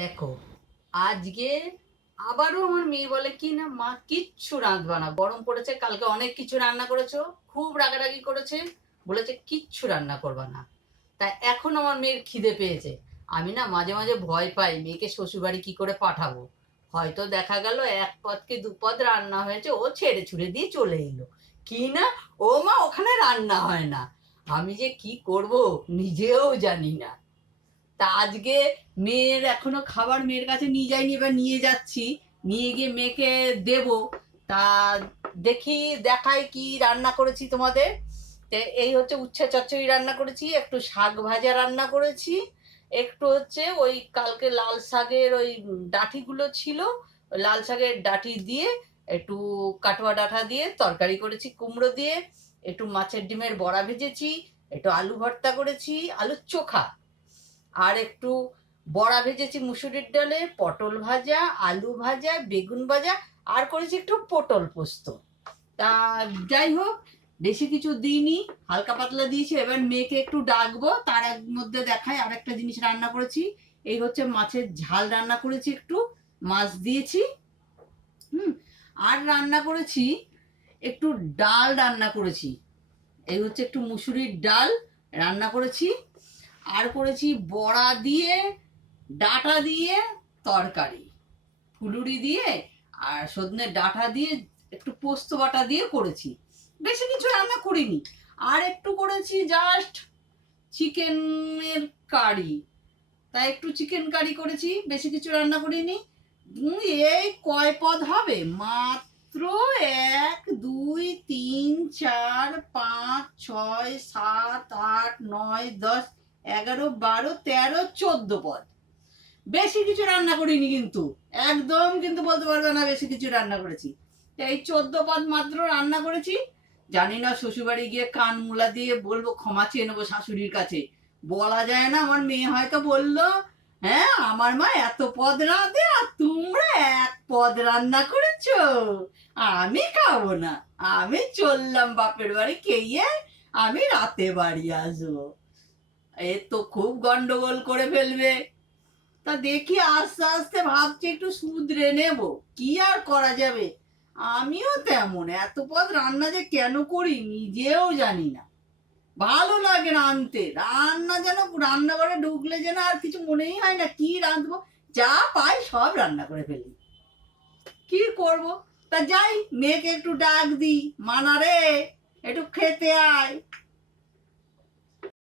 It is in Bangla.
দেখো, আজকে আবারও আমার মেয়ে বলে কি না, মা কিচ্ছু রাঁধবা না, গরম পড়েছে, কালকে অনেক কিছু রান্না করেছো, খুব রাগারাগি করেছে, বলেছে কিচ্ছু রান্না করবা না। তা এখন আমার মেয়ের খিদে পেয়েছে। আমি না মাঝে মাঝে ভয় পাই মেয়েকে শ্বশুরবাড়ি কি করে পাঠাবো। হয়তো দেখা গেল এক পদ কি দু পদ রান্না হয়েছে, ও ছেড়ে ছুড়ে দিয়ে চলে এলো কি না, ও মা ওখানে রান্না হয় না। আমি যে কি করব নিজেও জানি না। তা আজকে মেয়ের এখনো খাবার মেয়ের কাছে নিয়ে যাইনি, এবার নিয়ে যাচ্ছি, নিয়ে গিয়ে মেয়েকে দেব। তা দেখি, দেখাই কি রান্না করেছি তোমাদের। তো এই হচ্ছে উচ্ছে চচ্চড়ি রান্না করেছি, একটু শাক ভাজা রান্না করেছি, একটু হচ্ছে ওই কালকে লাল শাকের ওই ডাঁটিগুলো ছিল, ওই লাল শাকের ডাঁটি দিয়ে একটু কাটোয়া ডাঁটা দিয়ে তরকারি করেছি কুমড়ো দিয়ে, একটু মাছের ডিমের বড়া ভেজেছি, একটু আলু ভর্তা করেছি, আলুর চোখা, আর একটু বড়া ভেজেছি মুসুরির ডালে, পটল ভাজা, আলু ভাজা, বেগুন ভাজা, আর করেছি একটু পটল পোস্ত। তা যাই হোক, বেশি কিছু দিইনি, হালকা পাতলা দিয়েছি। এবার মেয়েকে একটু ডাকবো, তার মধ্যে দেখাই আরেকটা জিনিস রান্না করেছি। এই হচ্ছে মাছের ঝাল রান্না করেছি, একটু মাছ দিয়েছি। হুম। আর রান্না করেছি একটু ডাল রান্না করেছি, এই হচ্ছে একটু মুসুরির ডাল রান্না করেছি। আর করেছি বড়া দিয়ে, ডাঁটা দিয়ে তরকারি, ফুলুরি দিয়ে আর সজনে ডাঁটা দিয়ে একটু পোস্ত বাটা দিয়ে করেছি। বেশি কিছু রান্না করিনি। আর একটু করেছি জাস্ট চিকেনের কারি, তাই একটু চিকেন কারি করেছি, বেশি কিছু রান্না করিনি। এই কয় পদ হবে, মাত্র 1 2 3 4 5 6 7 8 9 10 11 12 13 14 পদ। বেশি কিছু রান্না করিনি কিন্তু, একদম কিন্তু বলতে পারবে না বেশি কিছু রান্না করেছি। এই 14 পদ মাত্র রান্না করেছি। জানি না শ্বশুরবাড়ি গিয়ে কান মুলা দিয়ে বলবো, ক্ষমা চেয়ে নেবো শাশুড়ির কাছে। বলা যায় না, আমার মেয়ে হয়তো বললো, হ্যাঁ আমার মা এত পদ রাঁধে আর তোমরা 1 পদ রান্না করেছো, আমি খাবো না, আমি চললাম বাপের বাড়ি, খেয়ে আমি রাতে বাড়ি আসবো। এ তো খুব গন্ডগোল করে ফেলবে। তা দেখি আস্তে আস্তে ভাবছি একটু শুধরে নেব, কি আর করা যাবে। আমিও তেমন এত পদ রান্না যে কেন করি নিজেও জানি না, ভালো লাগে রাঁধতে। রান্না যেন রান্নাঘরে ঢুকলে যেন আর কিছু মনেই হয় না কি রাঁধবো, যা পাই সব রান্না করে ফেলি, কি করব। তা যাই, মেয়েকে একটু ডাক দিই, মানা রে একটু খেতে আয়।